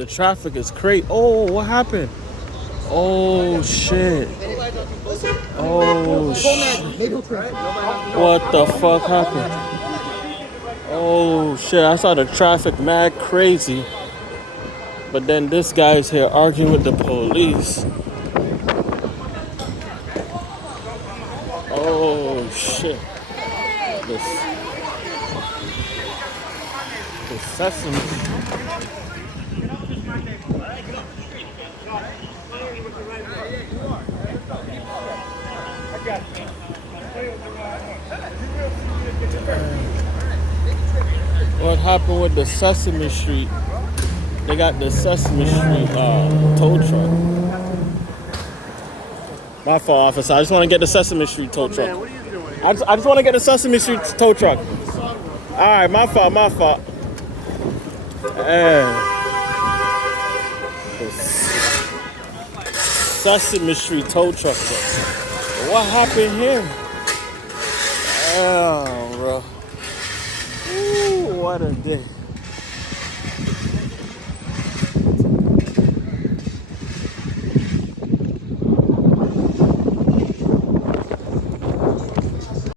the traffic is crazy. Oh, what happened? Oh shit. Oh shit. What the fuck happened? Oh shit, I saw the traffic mad crazy. But then this guy's here arguing with the police. Oh shit. The sesame. What happened with the Sesame Street? They got the Sesame Street tow truck. My fault, officer. I just want to get the Sesame Street tow truck. What are you doing? I just want to get the Sesame Street tow truck. All right, my fault. Sesame Street tow truck. What happened here? Oh, bro. Ooh, what a day.